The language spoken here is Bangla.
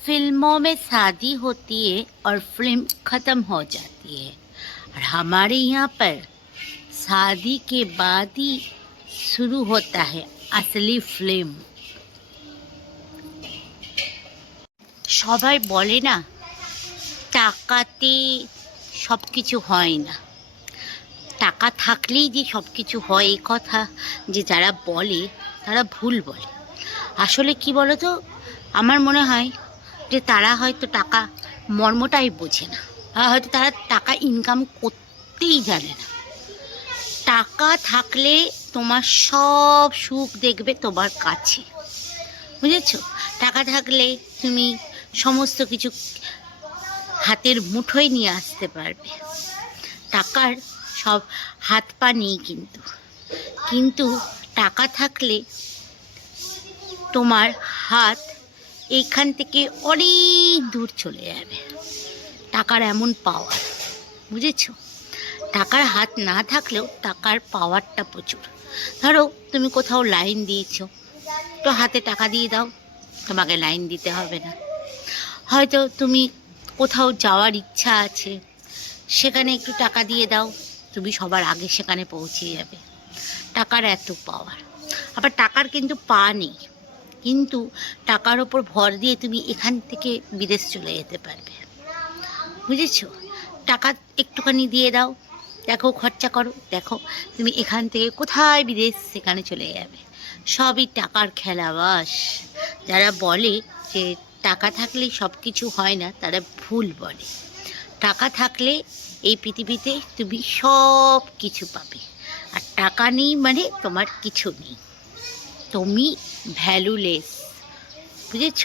फिल्मों में शादी होती है और फिल्म ख़त्म हो जाती है और हमारे यहाँ पर शादी के बाद ही शुरू होता है असली फिल्म সবাই বলে না টাকাতে সব কিছু হয় না টাকা থাকলেই যে সব কিছু হয় এই কথা যে যারা বলে তারা ভুল বলে আসলে কি বলো তো আমার মনে হয় যে তারা হয়তো টাকা মর্মটাই বোঝে না হয়তো তারা টাকা ইনকাম করতেই জানে না। টাকা থাকলে তোমার সব সুখ দেখবে তোমার কাছে। বুঝেছ? টাকা থাকলে তুমি সমস্ত কিছু হাতের মুঠোয় নিয়ে আসতে পারবে। টাকার সব হাত পা নেই কিন্তু। কিন্তু টাকা থাকলে তোমার হাত এইখান থেকে অনেক দূর চলে যাবে। টাকার এমন পাওয়ার বুঝেছ? টাকার হাত না থাকলেও টাকার পাওয়ারটা প্রচুর। ধরো, তুমি কোথাও লাইন দিয়েছ, তো হাতে টাকা দিয়ে দাও, তোমাকে লাইন দিতে হবে না। হয়তো তুমি কোথাও যাওয়ার ইচ্ছা আছে, সেখানে একটু টাকা দিয়ে দাও, তুমি সবার আগে সেখানে পৌঁছে যাবে। টাকার এত পাওয়ার আবার টাকার কিন্তু পা নেই। কিন্তু টাকার ওপর ভর দিয়ে তুমি এখান থেকে বিদেশ চলে যেতে পারবে। বুঝেছ? টাকা একটুখানি দিয়ে দাও, দেখো খরচা করো, দেখো তুমি এখান থেকে কোথায় বিদেশ সেখানে চলে যাবে। সবই টাকার খেলা বাস যারা বলে যে টাকা থাকলেই সব কিছু হয় না, তারা ভুল বলে। টাকা থাকলে এই পৃথিবীতে তুমি সব কিছু পাবে। আর টাকা নেই মানে তোমার কিছু নেই। তুমি ভ্যালুলেস বুঝেছ?